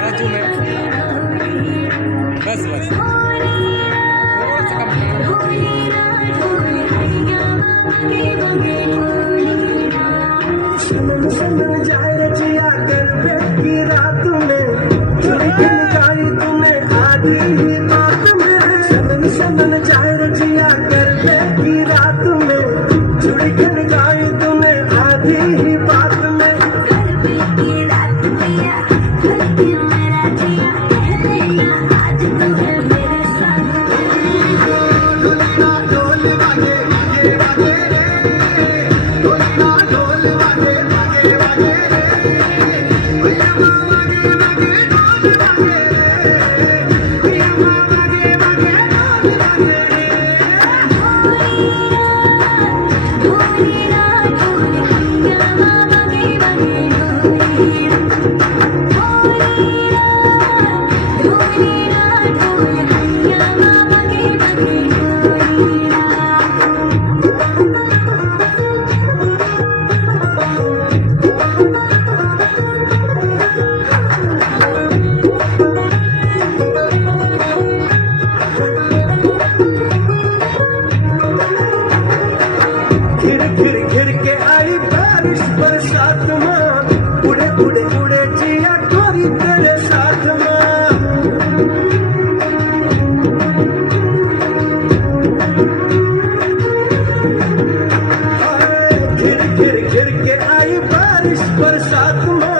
राजू में बस बस थोड़ा सा कम करना। सनन जाए रचिया गरबे की रात में धड़कन गाई तूने आधी ही बात में सनन सनन जाए रचिया गरबे की रात में धड़कन गाई तूने आधी ही बात में घिर के आई बारिश बरसात माँ उड़े उड़े उड़े जिया गोरी तेरे साथ माँ घिर के आई बारिश बरसात माँ